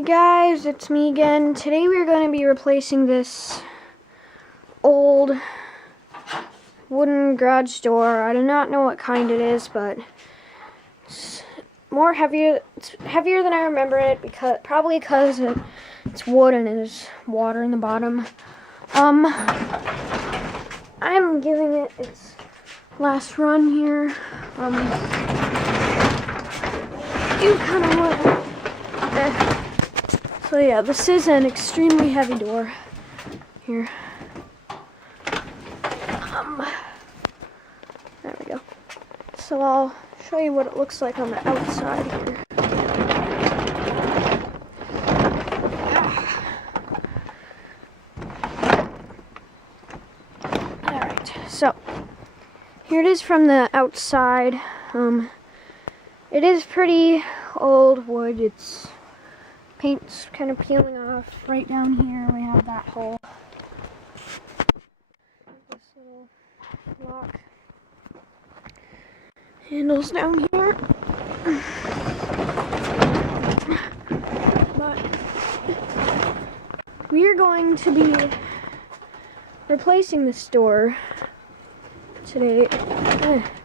Hey guys, it's me again. Today we're going to be replacing this old wooden garage door. I do not know what kind it is, but it's it's heavier than I remember it, probably because it's wood and there's water in the bottom. I'm giving it its last run here. You kind of want So yeah, this is an extremely heavy door here. There we go. So I'll show you what it looks like on the outside here. Alright, so here it is from the outside. It is pretty old wood. It's paint's kind of peeling off. Right down here we have that hole. This little lock handles down here. But we are going to be replacing this door today.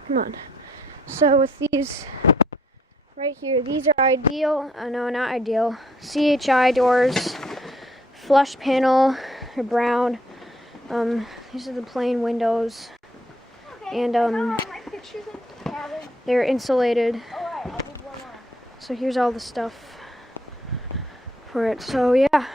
Come on. So with these right here, these are ideal, no, not ideal, CHI doors, flush panel, they're brown. These are the plain windows, and they're insulated. So here's all the stuff for it. So yeah,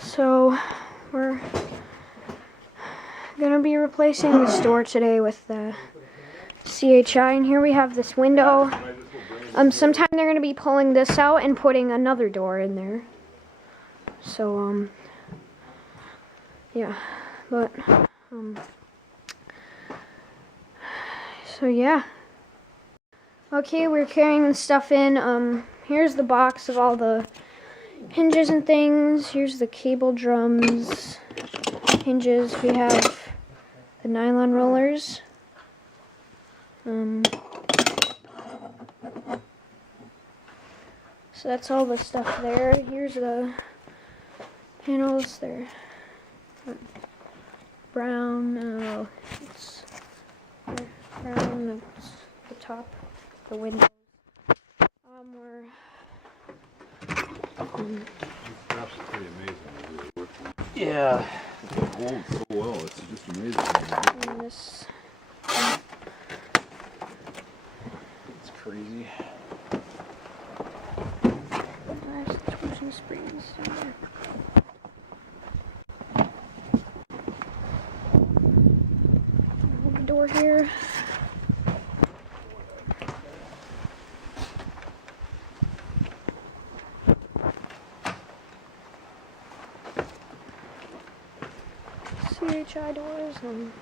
so we're gonna be replacing this door today with the CHI, and here we have this window. Sometime they're gonna be pulling this out and putting another door in there. So yeah, but so yeah. Okay, we're carrying the stuff in. Here's the box of all the hinges and things. Here's the cable drums, hinges. We have the nylon rollers. So that's all the stuff there. Here's the panels. They're brown. It's brown. That's the top, the windows. That's pretty amazing. Yeah. It holds so well. It's just amazing. And this. It's crazy. There's the torsion springs down there. Hold the door here. CHI doors and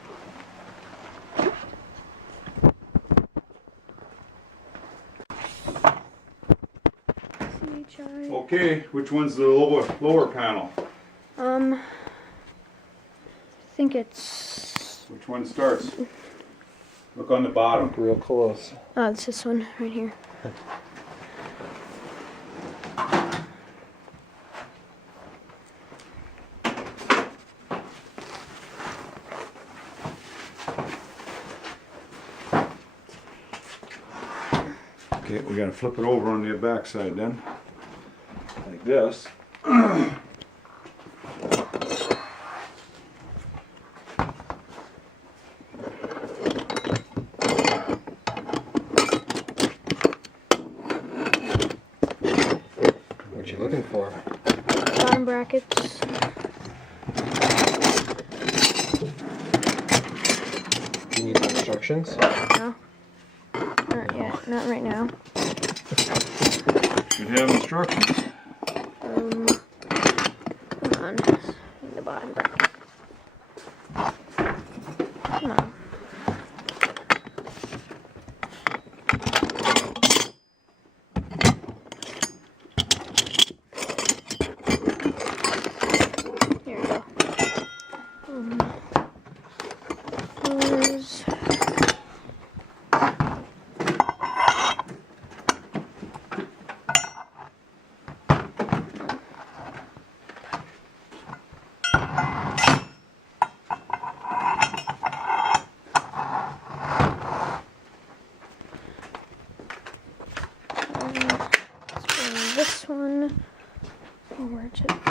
CHI. Okay, which one's the lower panel? I think it's. Which one starts? Look on the bottom. Real close. Oh, it's this one right here. Okay, we gotta flip it over on the back side then. Like this. What you looking for? Bottom brackets. Do you need the instructions? No. Not yet. Not right now. Should have instructions. Come on. The bottom bracket. Come on. Here we go.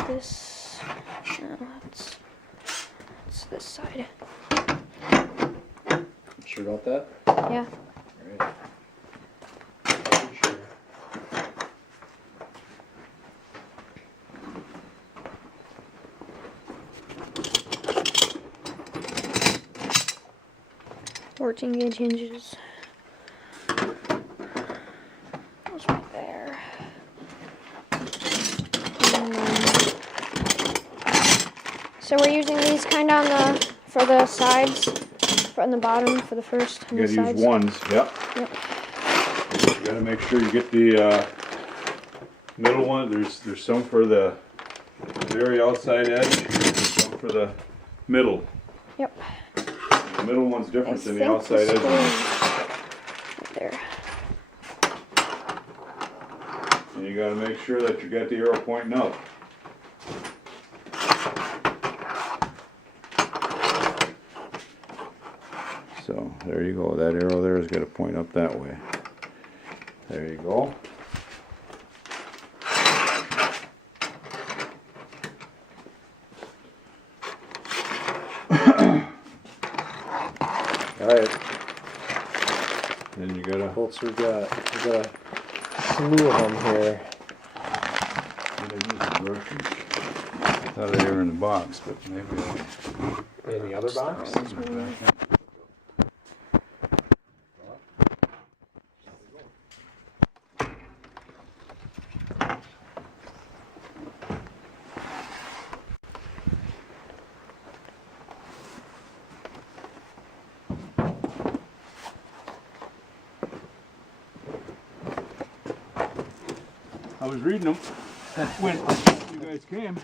this. No, it's this side. Sure about that? Yeah. Alright. Pretty sure. Fourteen gauge hinges. Those right there. So we're using these kind of on for the sides, on the bottom for the first and You the gotta sides. use ones, yep. Yep. You gotta make sure you get the middle one. There's some for the very outside edge, there's some for the middle. Yep. The middle one's different than the think outside this edge. goes right there. And you gotta make sure that you got the arrow pointing up. So there you go. That arrow there is going to point up that way. There you go. Alright, Then you gotta. bolts we got a slew of them here. I thought they were in the box, but maybe. In the other box? I was reading them when you guys came.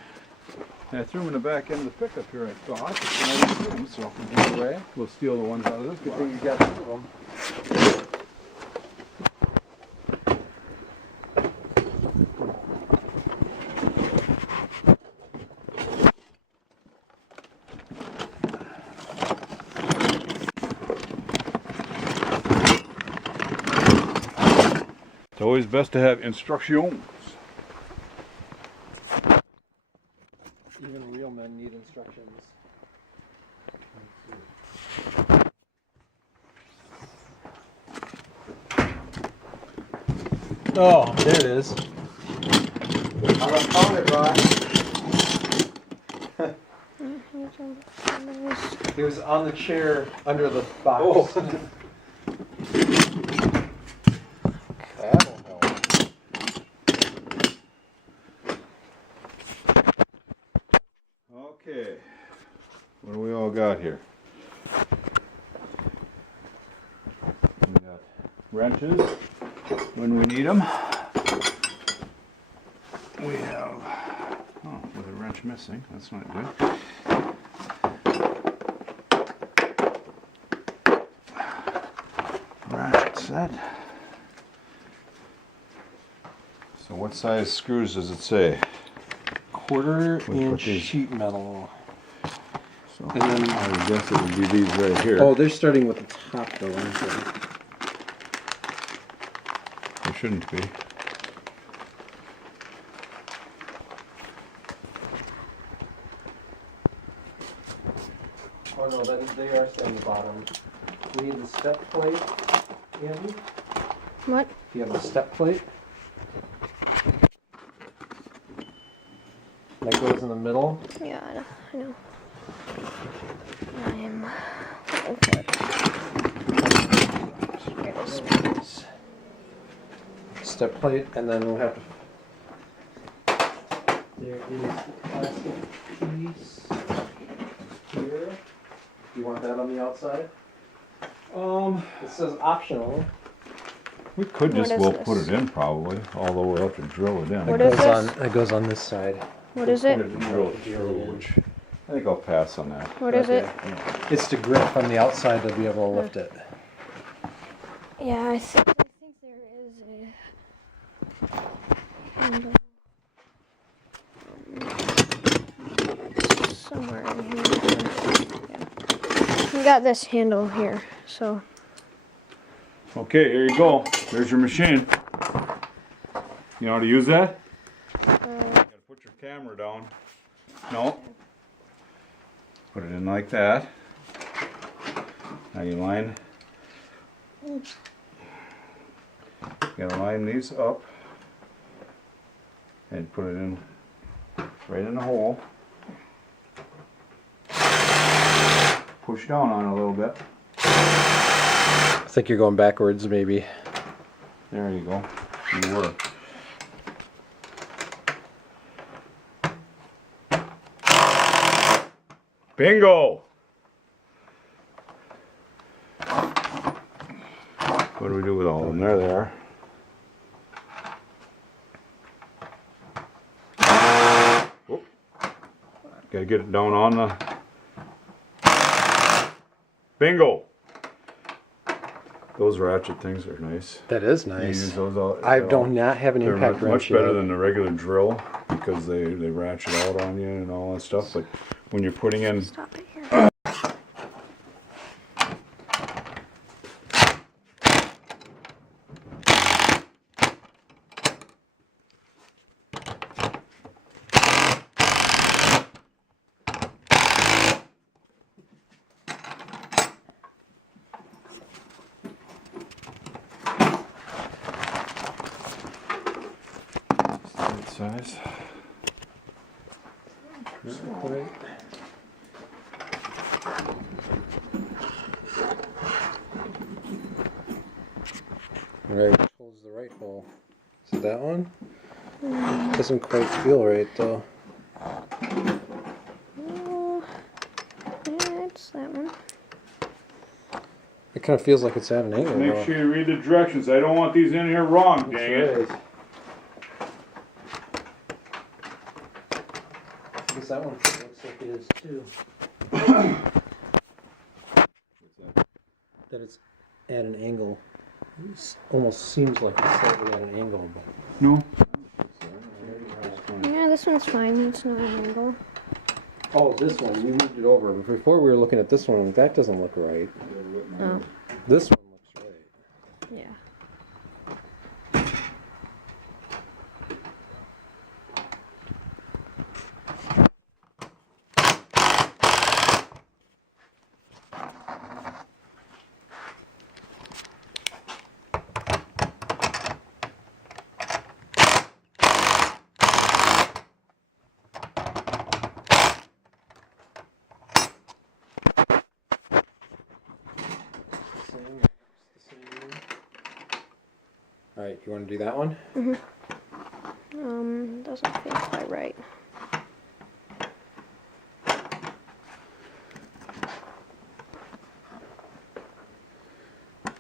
And I threw them in the back end of the pickup here, I thought. And I didn't see them, so Either way, we'll steal the ones out of this good box. thing you got two of them. It's always best to have instructions. Even real men need instructions. Oh, there it is. I found it, Rock. It was on the chair under the box. That'll help. Okay. What do we all got here? We got wrenches when we need them. We have, oh, with a wrench missing. That's not good. Right, set. So what size screws does it say? Quarter What inch these? sheet metal. So And then- I would guess it would be these right here. Oh, they're starting with the top though, aren't they? They shouldn't be. Oh no, they are starting the bottom. We need the step plate, Andy? What? Do you have a step plate? That goes in the middle. Yeah, I know. I am looking for it. Here it is. Step plate, and then we'll have to. There is the plastic piece here. Do you want that on the outside? It says optional. We could What just is well this? put it in probably, although we'll have to drill it in. What is this? It goes on this side. What is it? We'll have to drill it through, which I think I'll pass on that. What is it? It's to grip from the outside to be able to lift it. Yeah, I think there is a somewhere in here. Yeah. We got this handle here, so Okay, here you go. There's your machine. You know how to use that? uh, You gotta put your hammer down. No. Put it in like that. Now you line. You gotta line these up and put it in right in the hole. Push down on it a little bit. I think you're going backwards, maybe. There you go. You were. Bingo! What do we do with all of them? There they are. Whoop. Gotta get it down on the... Bingo! Those ratchet things are nice. That is You nice. use those all, I do not have an they're impact wrench much better yet. than the regular drill because they ratchet out on you and all that stuff. But when you're putting in... Stop it here. Size. Right, which hole's the right hole? Is it that one? Doesn't quite feel right though. Oh, yeah, it's that one. It kind of feels like it's at an angle. Make though. sure you read the directions. I don't want these in here wrong, dang it. Right. I guess that one looks like it is too. That it's at an angle. It almost seems like it's slightly at an angle, but No. Yeah, this one's fine. It's not an angle. oh, this one we moved it over. But before we were looking at this one. That doesn't look right. Oh, This one looks right. yeah. All right, you want to do that one? Doesn't feel quite right.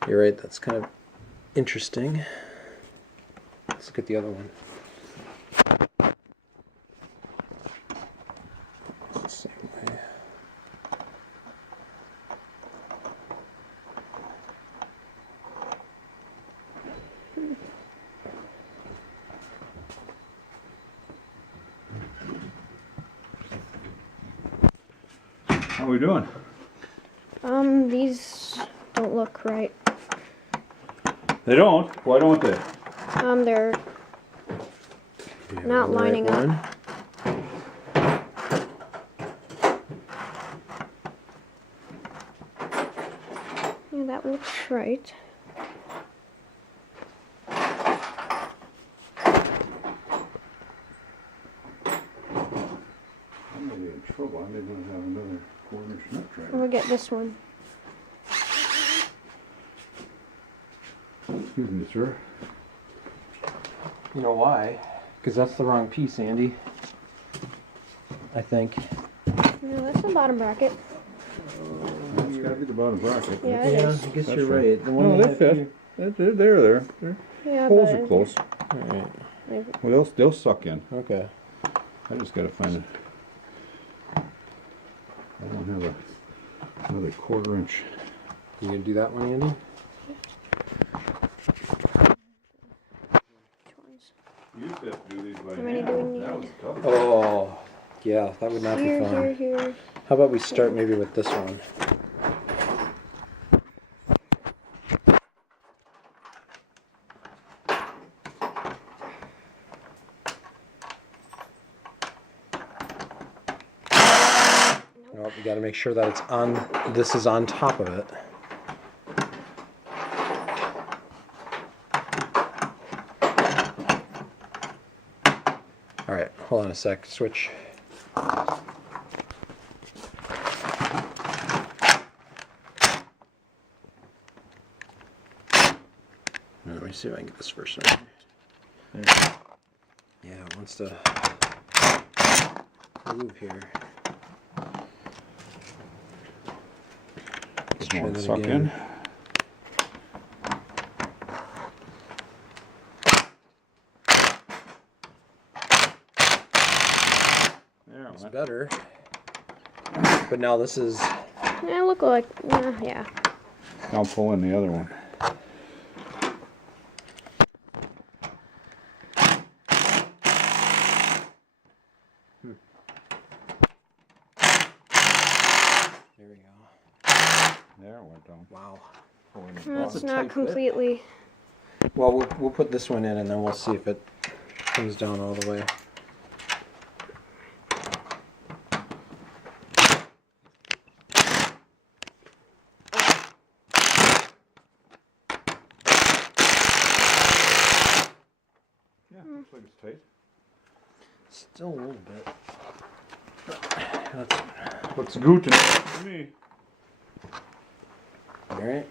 You're right. That's kind of interesting. Let's look at the other one. It's the same way. How are we doing? These don't look right. They don't? Why don't they? They're You have Not the right lining up. one. yeah, that looks right. I may be in trouble. I may not have another quarter-inch nut driver. We'll get this one. Excuse me, sir. You know why? Because that's the wrong piece, Andy. I think. No, that's the bottom bracket. It's got to be the bottom bracket. Yeah, it Yeah, is. I guess That's you're right. right. The one No, that they had fit. here- They're there. Their Yeah, holes but are close. All right. Well, they'll suck in. Okay. I just got to find it. I don't have another quarter-inch. You gonna do that one, Andy? which ones? You used to have to do these by How many hand. do we That need? was tough. Oh, yeah, that would not be Here, fun. here. How about we start maybe with this one? Yep, you got to make sure that it's on. This is on top of it. All right, hold on a sec. Switch. Let me see if I can get this first one. There. Yeah, it wants to move here. Let's try More that suck again. in. There it It's went. better. But now this is. Yeah, look like, yeah. I'll pull in the other one. There we go. There it went down. Wow. That's a tight not fit. completely. Well, we'll put this one in and then we'll see if it comes down all the way. Yeah, looks like it's tight. Still a little bit. That's Looks good to me. all right.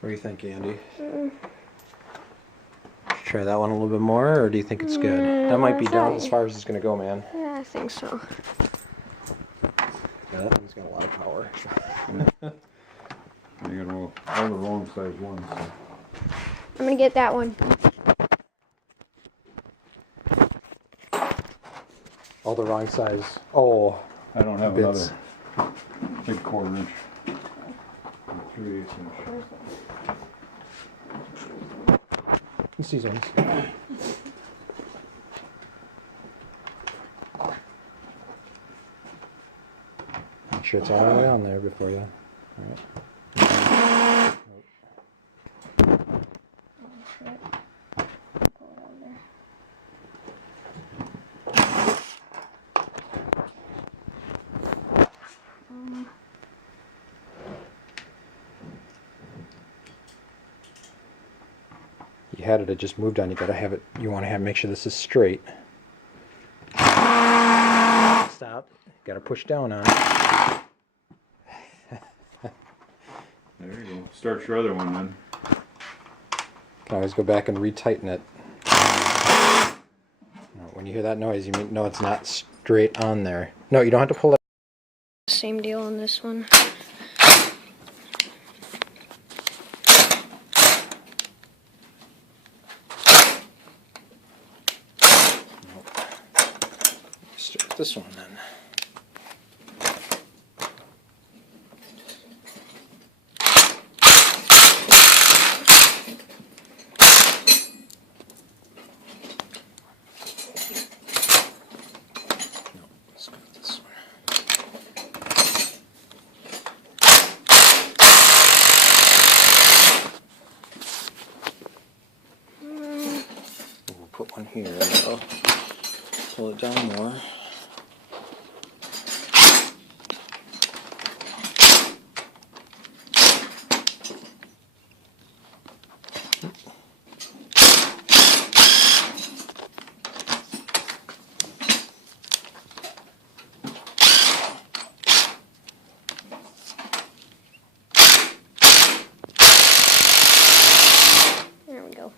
What do you think, Andy? Try that one a little bit more, or do you think it's good? That might be down as far as it's gonna go, man. Yeah, I think so. Yeah, that thing's got a lot of power. You got all the wrong size ones. So. I'm gonna get that one. All the wrong size. Oh, I don't have bits. another big 1/4 inch. 3/8 inch. It's these ones. Make sure it's all the way on there before you. All right. You had it just moved on. You gotta have it. You want to have make sure this is straight. Stop. Gotta push down on it. There you go. Start your other one then. Can always go back and retighten it. Now, when you hear that noise, you know it's not straight on there. No, you don't have to pull it. Same deal on this one. Start with this one then. No, let's go with this one. We'll put one here. So pull it down more. There we go.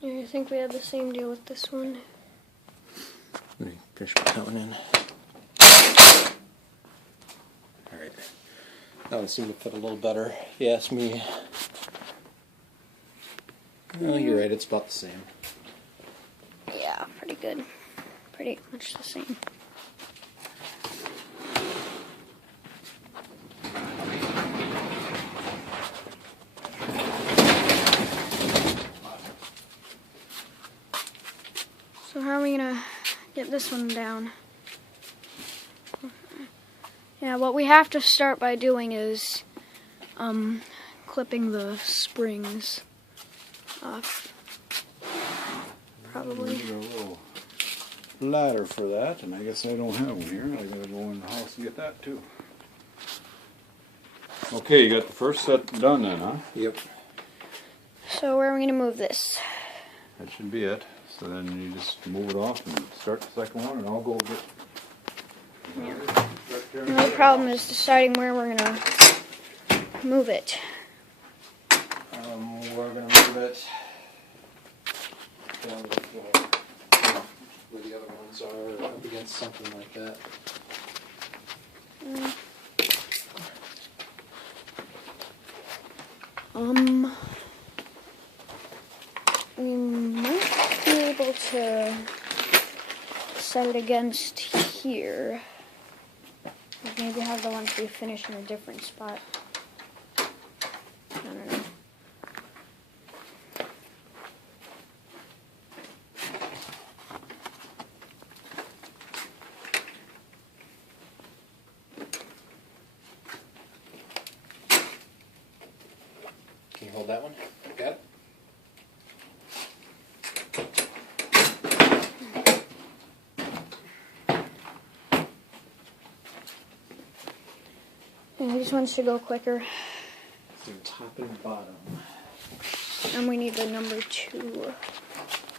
Yeah, I think we have the same deal with this one. Let me finish putting that one in. Alright. That one seemed to fit a little better, if you ask me. Well, you're right, it's about the same. Yeah, pretty good. Pretty much the same. So how are we gonna get this one down? Yeah, what we have to start by doing is clipping the springs off. Probably. Need a little ladder for that, and I guess I don't have one here. I gotta go in the house and get that too. Okay, you got the first set done then, huh? Yep. So where are we gonna move this? That should be it. So then you just move it off and start the second one, and I'll go get. The only problem is deciding where we're gonna move it. We're gonna move it down the floor, where the other ones are, up against something like that. We might be able to set it against here. Like maybe have the ones we finish in a different spot. I don't know. Can you hold that one? Got it? Yeah, these ones should go quicker. So top and bottom. And we need the number 2.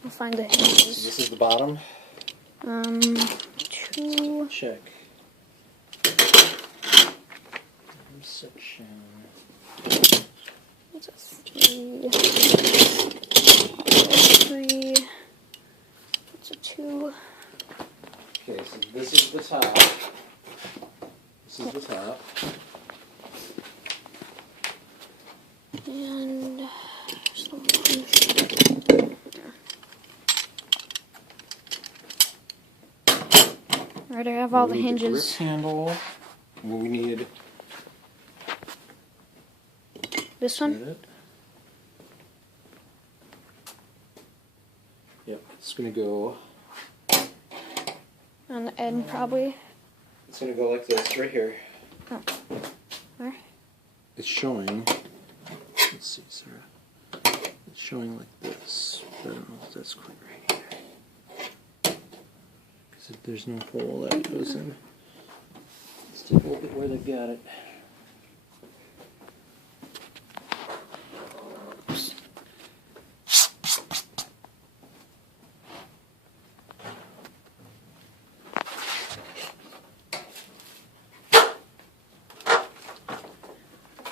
We'll find the So hinges. this is the bottom. 2. Check. Section. What's a 3? 3. What's a 2? Okay, so this is the top. This is the top. And there's the 1. Alright, I have all the We need hinges. grip handle. We need This one? it. Yep, it's gonna go. On the end, probably. It's gonna go like this right here. Oh. Where? It's showing. Let's see, Sarah. It's showing like this. But I don't know if that's quite right here. Because there's no hole that goes in. Let's take a look at where they've got it.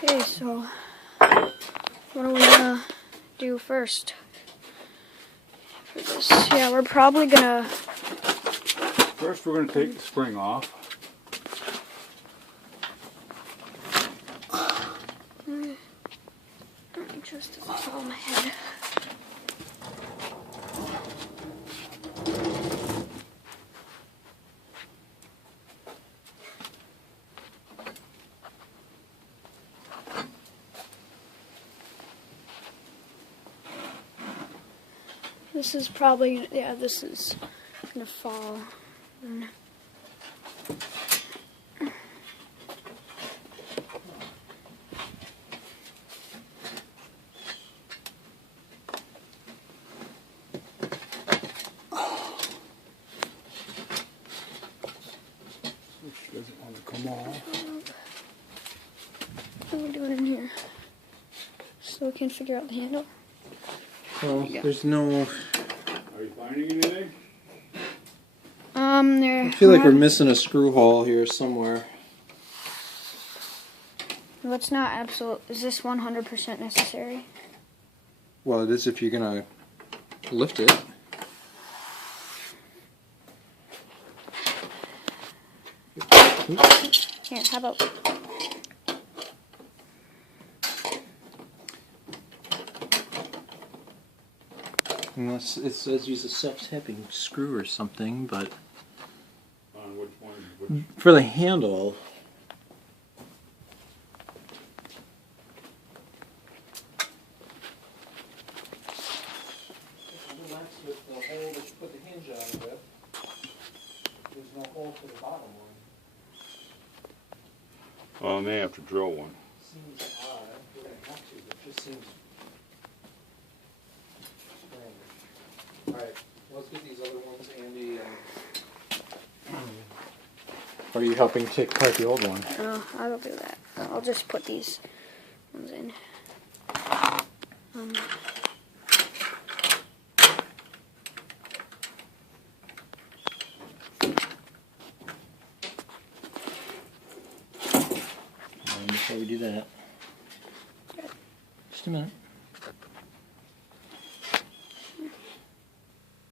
Okay, so what are we gonna do first for this? Yeah, we're probably gonna. First, we're gonna take the spring off. Just at the top of my head. This is probably, yeah, this is gonna fall. Which doesn't want to come off. What are we doing in here? So we can figure out the handle. Well, there's no. Are you finding anything? There. I feel like we're missing a screw hole here somewhere. What's not absolute? Is this 100% necessary? Well, it is if you're gonna lift it. Here, how about? Unless it says use a self-tapping screw or something, but On which one? Which? for the handle. Put the hinge on with. There's no hole for the bottom one. Well, I may have to drill one. Seems odd. We're gonna have to, but it just seems strange. Alright, let's get these other ones, Andy. Or are you helping take apart the old one? No, I will do that. I'll just put these ones in. Before we do that, just a minute.